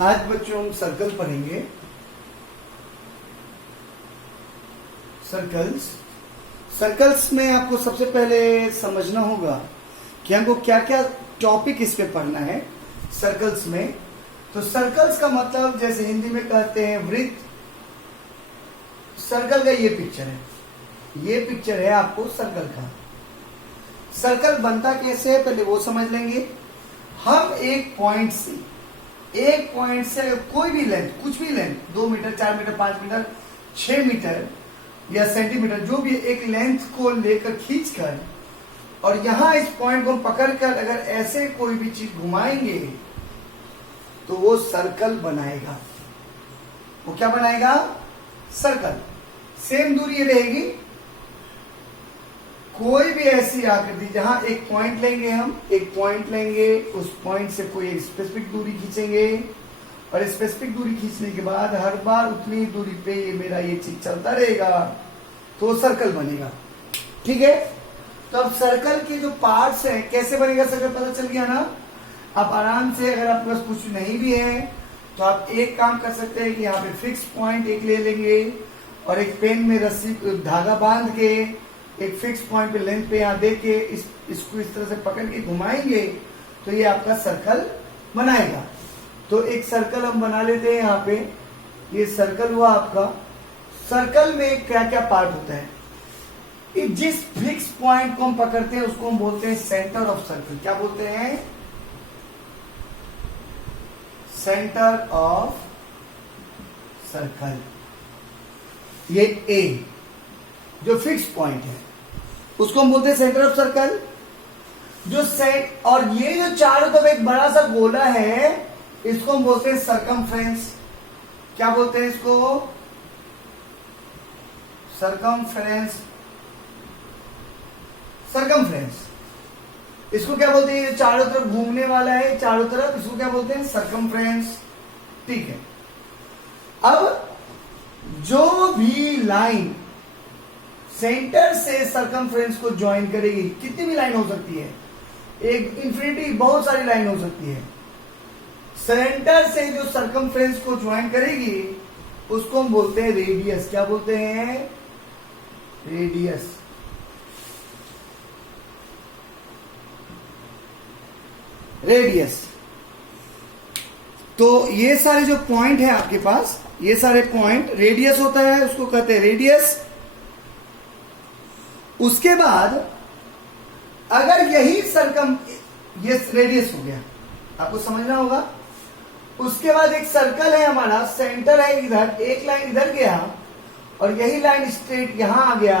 आज बच्चों हम सर्कल पढ़ेंगे। सर्कल्स में आपको सबसे पहले समझना होगा कि हमको क्या क्या टॉपिक इस पे पढ़ना है सर्कल्स में। तो सर्कल्स का मतलब जैसे हिंदी में कहते हैं वृत्त। सर्कल का ये पिक्चर है, ये पिक्चर है आपको सर्कल का। सर्कल बनता कैसे है पहले वो समझ लेंगे। हम एक पॉइंट से कोई भी लेंथ, कुछ भी length, 2 metre, 4 metre, 5 metre, 6 metre या सेंटीमीटर, जो भी एक लेंथ को लेकर खींचकर और यहां इस पॉइंट को पकड़कर अगर ऐसे कोई भी चीज घुमाएंगे तो वो सर्कल बनाएगा। वो क्या बनाएगा? सर्कल। सेम दूरी ये रहेगी। कोई भी ऐसी आकृति जहां एक पॉइंट लेंगे, हम एक पॉइंट लेंगे, उस पॉइंट से कोई एक स्पेसिफिक दूरी खींचेंगे और स्पेसिफिक दूरी खींचने के बाद हर बार उतनी दूरी पे ये मेरा ये चीज चलता रहेगा तो सर्कल बनेगा। ठीक है। तो अब सर्कल के जो पार्ट्स हैं, कैसे बनेगा सर्कल पता चल गया ना। आप आराम से, अगर आपके पास कुछ नहीं भी है तो आप एक काम कर सकते हैं कि यहाँ पे फिक्स पॉइंट एक ले लेंगे और एक पेन में रस्सी धागा बांध के एक फिक्स पॉइंट पे लेंथ पे यहाँ दे के इसको इस तरह से पकड़ के घुमाएंगे तो ये आपका सर्कल बनाएगा। तो एक सर्कल हम बना लेते हैं। यहाँ पे ये सर्कल हुआ आपका। सर्कल में क्या क्या पार्ट होता है? जिस फिक्स पॉइंट को हम पकड़ते हैं उसको हम बोलते हैं सेंटर ऑफ सर्कल। क्या बोलते हैं? Centre of circle. ये ए जो फिक्स पॉइंट है उसको हम बोलते हैं सेंटर ऑफ सर्कल। जो सेट और ये जो चारों तरफ एक बड़ा सा गोला है इसको हम बोलते हैं सरकमफ्रेंस। क्या बोलते हैं इसको? सरकमफ्रेंस। सरकमफ्रेंस इसको क्या बोलते हैं? ये चारों तरफ घूमने वाला है, चारों तरफ, इसको क्या बोलते हैं? सरकमफ्रेंस। ठीक है। अब जो भी लाइन सेंटर से सरकमफ्रेंस को ज्वाइन करेगी, कितनी भी लाइन हो सकती है, एक इंफिनिटी, बहुत सारी लाइन हो सकती है। सेंटर से जो सरकमफ्रेंस को ज्वाइन करेगी उसको हम बोलते हैं रेडियस। क्या बोलते हैं? रेडियस। रेडियस। तो ये सारे जो पॉइंट है आपके पास, ये सारे पॉइंट रेडियस होता है, उसको कहते हैं रेडियस। उसके बाद अगर यही ये रेडियस हो गया, आपको समझना होगा। उसके बाद एक सर्कल है हमारा, सेंटर है इधर, एक लाइन इधर गया और यही लाइन स्ट्रेट यहां आ गया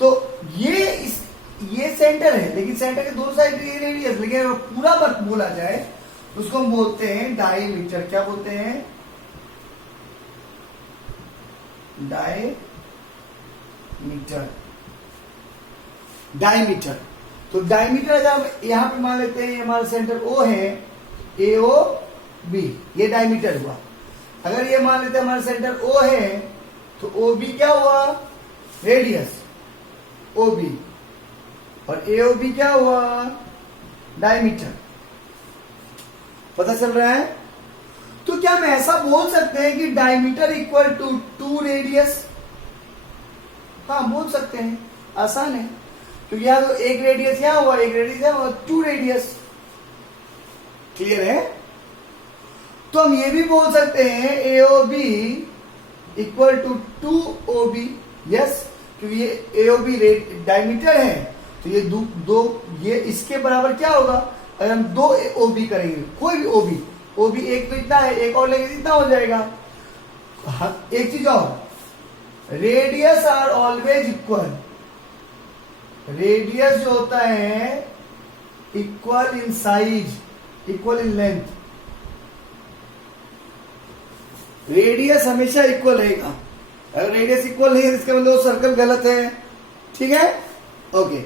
तो ये सेंटर है, लेकिन सेंटर के दोनों साइड ये रेडियस। लेकिन अगर पूरा वर्ग बोला जाए तो उसको हम बोलते हैं डायमीटर। क्या बोलते हैं? डायमीटर। तो डायमीटर अगर यहां पे मान लेते हैं हमारा सेंटर ओ है, AOB, ये डायमीटर हुआ। अगर ये मान लेते हैं हमारा सेंटर O है तो OB क्या हुआ? Radius, OB। और AOB क्या हुआ? डायमीटर। पता चल रहा है? तो क्या हम ऐसा बोल सकते हैं कि डायमीटर इक्वल टू 2 रेडियस? हाँ, बोल सकते हैं, आसान है। क्योंकि यहां तो एक रेडियस यहां हुआ, एक रेडियस यहां हुआ, 2 रेडियस। क्लियर है? तो हम ये भी बोल सकते हैं AOB equal to 2OB। Yes, क्योंकि ये AOB डायमीटर है तो ये दो ये इसके बराबर क्या होगा? अगर हम 2 OB करेंगे, कोई भी OB एक तो इतना है, एक और लेंगे इतना हो जाएगा। एक चीज और, radius are always equal. Radius जो होता है equal in size, equal in length. Radius हमेशा इक्वल रहेगा। अगर रेडियस इक्वल नहीं है इसका मतलब सर्कल गलत है। ठीक है? ओके।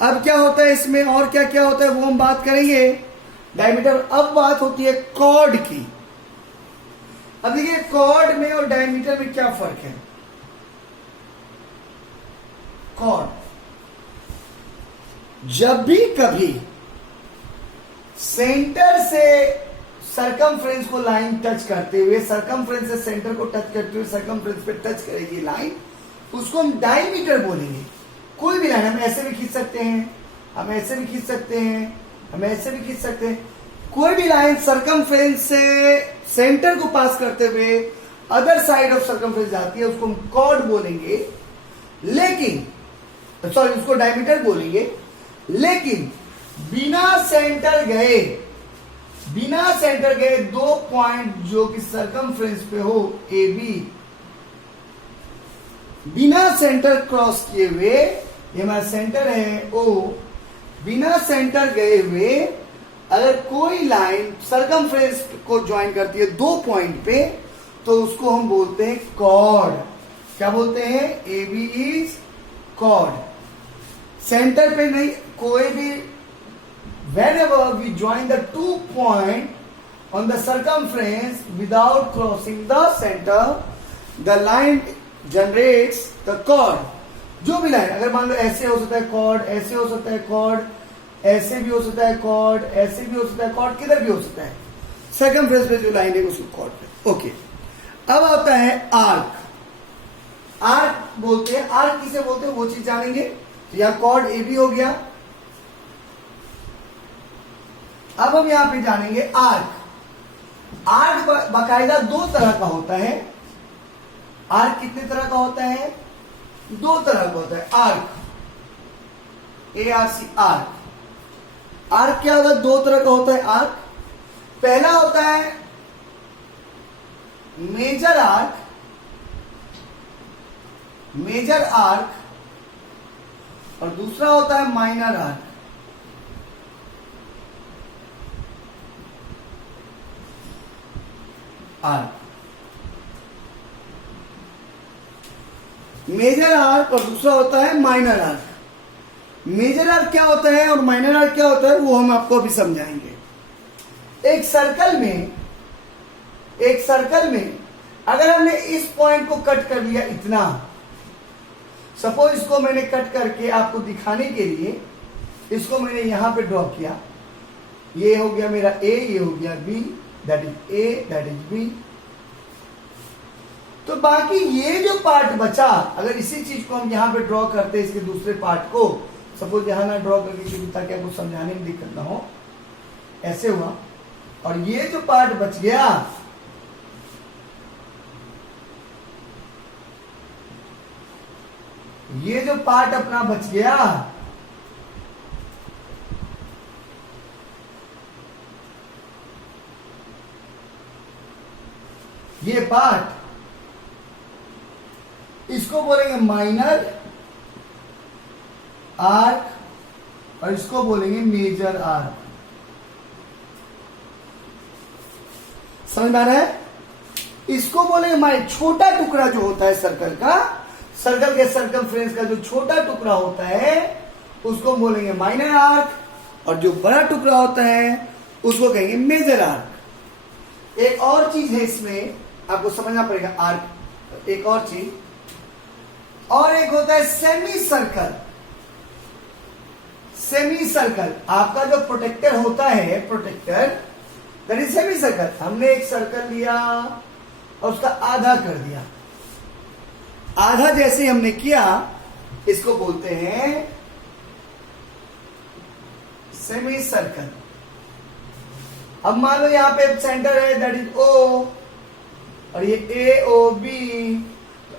अब क्या होता है इसमें और क्या क्या होता है वो हम बात करेंगे डायमीटर। अब बात होती है कॉर्ड की। अब देखिए कॉर्ड में और डायमीटर में क्या फर्क है। कॉर्ड, जब भी कभी सेंटर से सरकमफ्रेंस को लाइन टच करते हुए, सरकमफ्रेंस से सेंटर को टच करते हुए सरकमफ्रेंस पे टच करेगी लाइन, उसको हम डायमीटर बोलेंगे। कोई भी लाइन हम ऐसे भी खींच सकते हैं, हम ऐसे भी खींच सकते हैं, हम ऐसे भी खींच सकते हैं। कोई भी लाइन सरकमफ्रेंस से सेंटर को पास करते हुए अदर साइड ऑफ सरकमफ्रेंस जाती है, उसको हम कॉर्ड बोलेंगे। लेकिन सॉरी, उसको डायमीटर बोलेंगे। लेकिन बिना सेंटर गए दो पॉइंट जो कि सरकमफ्रेंस पे हो, ए बी, बिना सेंटर क्रॉस किए हुए, ये हमारा सेंटर है ओ, बिना सेंटर गए हुए अगर कोई लाइन सरकमफ्रेंस को ज्वाइन करती है दो पॉइंट पे, तो उसको हम बोलते हैं कॉर्ड। क्या बोलते हैं? A B is chord. Centre पे नहीं, कोई भी, whenever we join the 2 point on the circumference without crossing the center, the line generates the chord। जो भी लाइन, अगर मान लो ऐसे हो सकता है कॉर्ड, ऐसे हो सकता है कॉर्ड, ऐसे भी हो सकता है कॉर्ड, ऐसे भी हो सकता है कॉर्ड, किधर भी हो सकता है, सर्कमफ्रेंस पे जो लाइन है उसको कॉर्ड पे। ओके, अब आता है आर्क। आर्क बोलते हैं, आर्क किसे बोलते हैं वो चीज जानेंगे। तो यहां कॉर्ड ए बी हो गया। अब हम यहां पे जानेंगे आर्क। आर्क बाकायदा दो तरह का होता है। आर्क कितने तरह का होता है? दो तरह का होता है arc, A R C, arc. Arc क्या होता है? दो तरह का होता है आर्क। पहला होता है मेजर आर्क, मेजर आर्क, और दूसरा होता है minor arc. Arc, major arc और दूसरा होता है माइनर आर्क। मेजर आर्क क्या होता है और माइनर आर्क क्या होता है वो हम आपको अभी समझाएंगे। एक सर्कल में अगर हमने इस पॉइंट को कट कर लिया इतना, सपोज इसको मैंने कट करके आपको दिखाने के लिए इसको मैंने यहां पे ड्रॉ किया, ये हो गया मेरा ए, ये हो गया B, that is A, that is B. तो बाकी ये जो पार्ट बचा, अगर इसी चीज को हम यहां पे ड्रॉ करते, इसके दूसरे पार्ट को, सपोज यहां ना ड्रॉ करके, ताकि आपको समझाने में दिक्कत ना हो, ऐसे हुआ, और ये जो पार्ट बच गया, ये जो पार्ट अपना बच गया, ये पार्ट, इसको बोलेंगे माइनर आर्क और इसको बोलेंगे मेजर आर्क। समझ में आ रहा है? इसको बोलेंगे माइनर, छोटा टुकड़ा जो होता है सर्कल का, सर्कल के सर्कमफ्रेंस का जो छोटा टुकड़ा होता है उसको बोलेंगे माइनर आर्क, और जो बड़ा टुकड़ा होता है उसको कहेंगे मेजर आर्क। एक और चीज है इसमें आपको समझना पड़ेगा, आर्क एक और चीज, और एक होता है सेमी सर्कल। सेमी सर्कल आपका जो प्रोटेक्टर होता है, protractor that is semicircle. हमने एक सर्कल लिया और उसका आधा कर दिया, आधा जैसे हमने किया, इसको बोलते हैं सेमी सर्कल। अब मान लो यहां पे सेंटर है, दैट इज ओ, और ये ए ओ बी।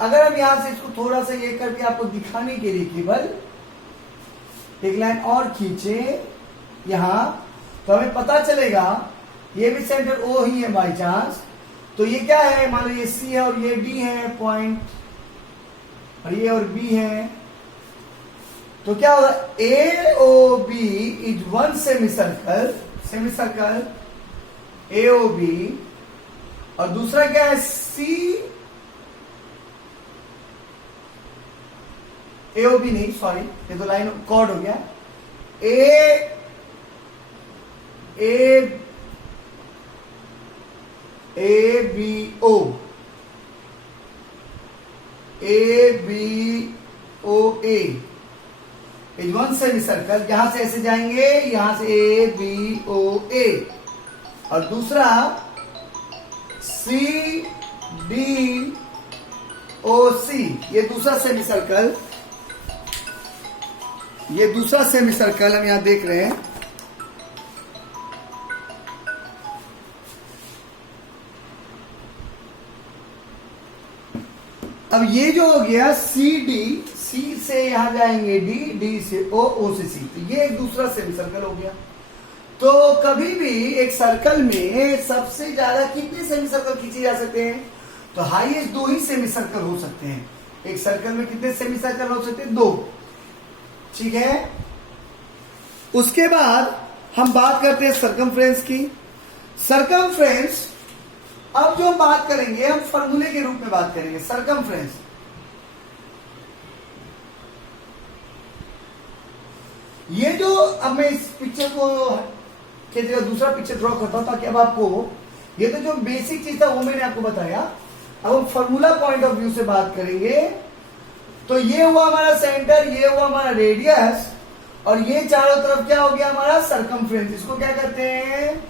अगर हम यहां से इसको थोड़ा सा ये करके आपको दिखाने के लिए केवल एक लाइन और खींचे यहां, तो हमें पता चलेगा ये भी सेंटर ओ ही है बाई चांस। तो ये क्या है, मान लो ये सी है और ये डी है पॉइंट, और ये और बी है, तो क्या होगा, A O B is one semi circle, semi circle A O B, और दूसरा क्या है सी, ए ओ बी नहीं, सॉरी ये तो लाइन कॉर्ड हो गया, A B O, A B O A is one semi circle. यहां से ऐसे जाएंगे, यहां से ए बी ओ ए, और दूसरा सी डी ओ सी, ये दूसरा सेमी सर्कल, ये दूसरा सेमी सर्कल हम यहां देख रहे हैं। अब ये जो हो गया सी डी, सी से यहां जाएंगे डी, डी से ओ, ओ से सी, तो ये एक दूसरा सेमी सर्कल हो गया। तो कभी भी एक सर्कल में सबसे ज्यादा कितने सेमी सर्कल खींचे जा सकते हैं? तो हाईएस्ट 2 ही सेमी सर्कल हो सकते हैं। एक सर्कल में कितने सेमी सर्कल हो सकते हैं? 2। ठीक है, उसके बाद हम बात करते हैं सरकमफ्रेंस की। सरकमफ्रेंस, अब जो हम बात करेंगे हम फॉर्मूले के रूप में बात करेंगे। सरकमफ्रेंस, ये जो, अब मैं इस पिक्चर को के जगह दूसरा पिक्चर ड्रॉ करता हूं ताकि अब आपको, ये तो जो बेसिक चीज था वो मैंने आपको बताया। अब हम फॉर्मूला पॉइंट ऑफ व्यू से बात करेंगे। तो ये हुआ हमारा सेंटर, ये हुआ हमारा रेडियस, और ये चारों तरफ क्या हो गया हमारा सरकमफ्रेंस। इसको क्या कहते हैं?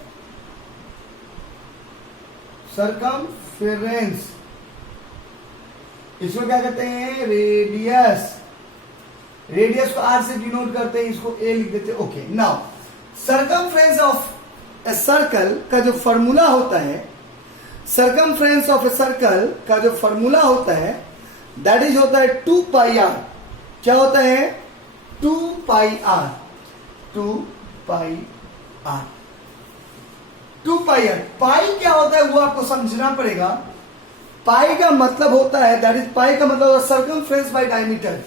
सरकमफ्रेंस। इसको क्या कहते हैं? रेडियस। रेडियस को आर से डिनोट करते हैं, इसको ए लिख देते हैं। Okay, now circumference of a circle का जो फॉर्मूला होता है, सरकमफ्रेंस ऑफ ए सर्कल का जो फॉर्मूला होता है दैट इज होता है 2 पाई आर। क्या होता है? 2 pi R. 2 pi R. 2 pi R. Pi क्या होता है वो आपको समझना पड़ेगा। पाई का मतलब होता है, दैट इज, पाई का मतलब सरकमफ्रेंस बाय डायमीटर।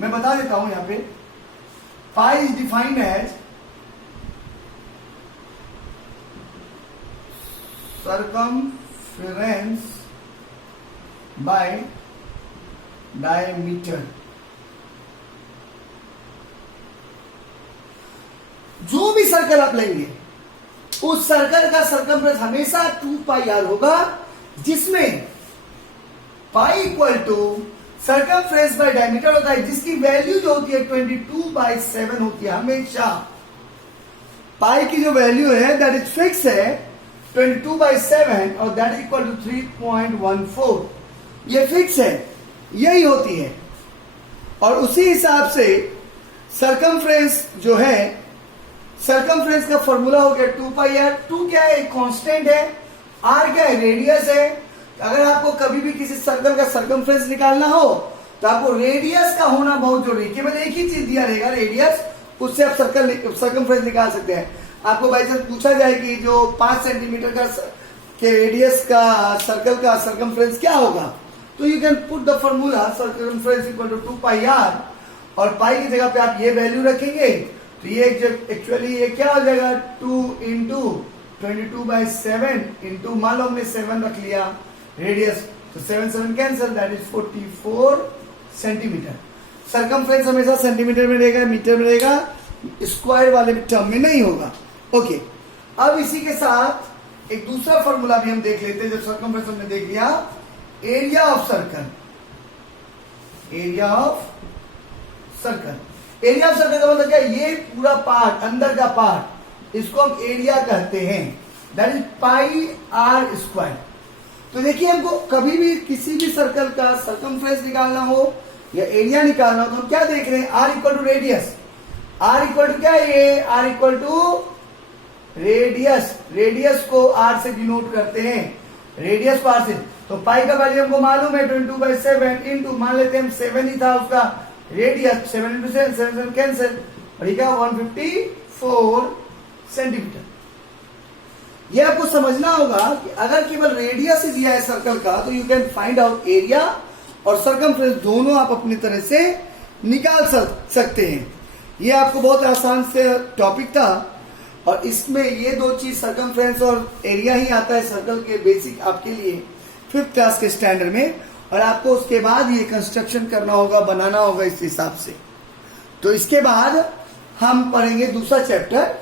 मैं बता देता हूं यहां पे। Pi is defined as circumference by diameter। जो भी सर्कल आप लेंगे उस सर्कल का सरकमफ्रेंस हमेशा 2 पाई आर होगा, जिसमें pi equal to circumference by diameter होता है, जिसकी वैल्यू जो होती है 22/7 होती है हमेशा। पाई की जो वैल्यू है दैट इज फिक्स है 22/7 और दैट इज इक्वल टू 3.14। ये फिक्स है, यही होती है। और उसी हिसाब से सरकमफ्रेंस जो है, सरकमफ्रेंस का फॉर्मूला हो गया 2 पाई आर। 2 क्या है? एक कांस्टेंट है। आर क्या है? रेडियस है। अगर आपको कभी भी किसी सर्कल का सरकमफ्रेंस निकालना हो तो आपको रेडियस का होना बहुत जरूरी है। केवल एक ही चीज दिया रहेगा, रेडियस, उससे आप सरकमफ्रेंस निकाल सकते हैं। आपको बाई चांस पूछा जाए कि जो 5 सेंटीमीटर का के रेडियस का सर्कल का सरकमफ्रेंस क्या होगा, तो you can put the formula circumference equal to 2 pi R, और पाई की जगह पे आप ये वैल्यू रखेंगे तो ये एक्चुअली ये क्या हो जाएगा? 2 इंटू 22/7 इंटू, मान लो हमने 7 रख लिया रेडियस, तो 7 cancel, that is 44 centimetre. Circumference हमेशा सेंटीमीटर में रहेगा, मीटर में रहेगा, स्क्वायर वाले टर्म में नहीं होगा। ओके, अब इसी के साथ एक दूसरा फॉर्मूला भी हम देख लेते हैं। जब सरकमफ्रेंस हमने देख लिया, area of circle. Area of circle, area of circle का मतलब क्या? ये पूरा पार्ट, अंदर का पार्ट, इसको हम एरिया कहते हैं, that is pi R square. तो देखिए, हमको कभी भी किसी भी सर्कल का सरकमफ्रेंस निकालना हो या एरिया निकालना हो तो हम क्या देख रहे हैं? R equal to radius. R equal to क्या है? ये R equal to radius. Radius को आर से डिनोट करते हैं, रेडियस को आर से। तो पाई का वैल्यू हमको मालूम है 22/7 इंटू, मान लेते हैं हम 7 ही था उसका रेडियस, 7 इंटू 7 कैंसिल, और ये क्या? 154 सेंटीमीटर। ये आपको समझना होगा कि अगर केवल रेडियस ही दिया है सर्कल का तो you can find out area और सरकमफ्रेंस, दोनों आप अपनी तरह से निकाल सकते हैं। ये आपको बहुत आसान से टॉपिक था, और इसमें ये 2 चीज, सरकमफ्रेंस और एरिया ही आता है सर्कल के बेसिक आपके लिए 5th क्लास के स्टैंडर्ड में, और आपको उसके बाद ये कंस्ट्रक्शन करना होगा, बनाना होगा इस हिसाब से। तो इसके बाद हम पढ़ेंगे दूसरा चैप्टर